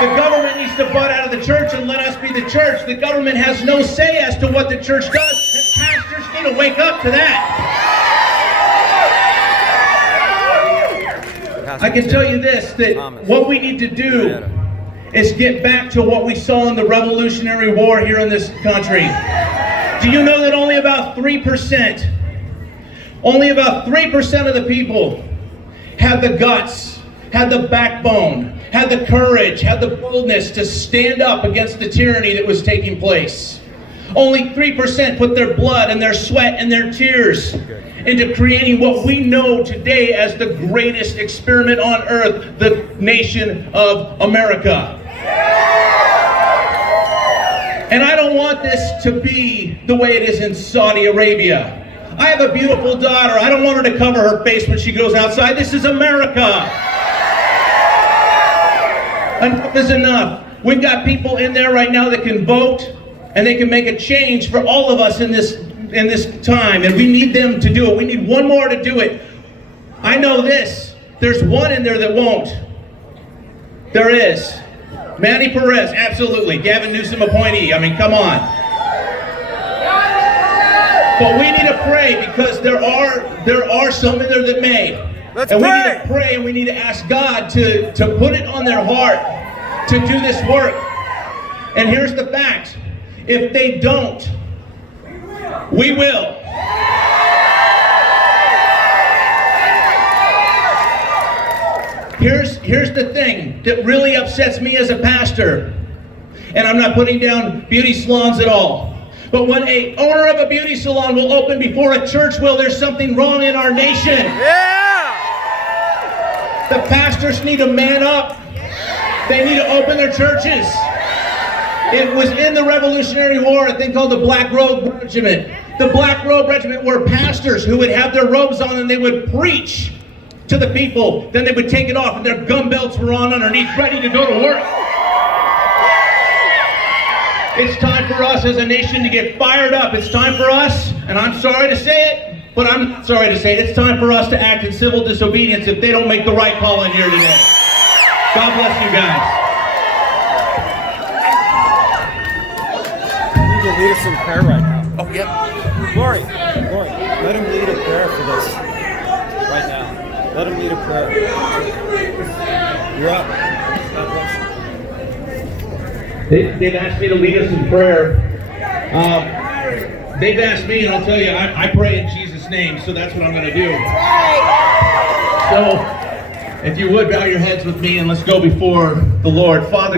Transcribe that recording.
The government needs to butt out of the church and let us be the church. The government has no say as to what the church does, and pastors need to wake up to that. I can tell you this, that what we need to do is get back to what we saw in the Revolutionary War here in this country. Do you know that only about 3% of the people had the guts, had the backbone, had the courage, had the boldness to stand up against the tyranny that was taking place? Only 3% put their blood and their sweat and their tears into creating what we know today as the greatest experiment on earth, the nation of America. And I don't want this to be the way it is in Saudi Arabia. I have a beautiful daughter. I don't want her to cover her face when she goes outside. This is America. Enough is enough. We've got people in there right now that can vote, and they can make a change for all of us in this time, and we need them to do it. We need one more to do it. I know this. There's one in there that won't. There is. Manny Perez, absolutely. Gavin Newsom appointee. I mean, come on. But we need to pray, because there are some in there that may. We need to pray, and we need to ask God to put it on their heart to do this work. And here's the fact. If they don't, we will. Here's the thing that really upsets me as a pastor, and I'm not putting down beauty salons at all, but when an owner of a beauty salon will open before a church will, there's something wrong in our nation. Yeah! The pastors need to man up. They need to open their churches. It was in the Revolutionary War, a thing called the Black Robe Regiment. The Black Robe Regiment were pastors who would have their robes on and they would preach to the people. Then they would take it off and their gun belts were on underneath, ready to go to work. It's time for us as a nation to get fired up. It's time for us, and I'm sorry to say it, but I'm not sorry to say it, it's time for us to act in civil disobedience if they don't make the right call in here today. God bless you guys. Lead us in prayer right now. Oh, yep. Glory, let him lead a prayer for this right now. Let him lead a prayer. You're up. God bless you. They've asked me to lead us in prayer. They've asked me, and I'll tell you, I pray in Jesus' name, so that's what I'm going to do. So, if you would, bow your heads with me, and let's go before the Lord. Father,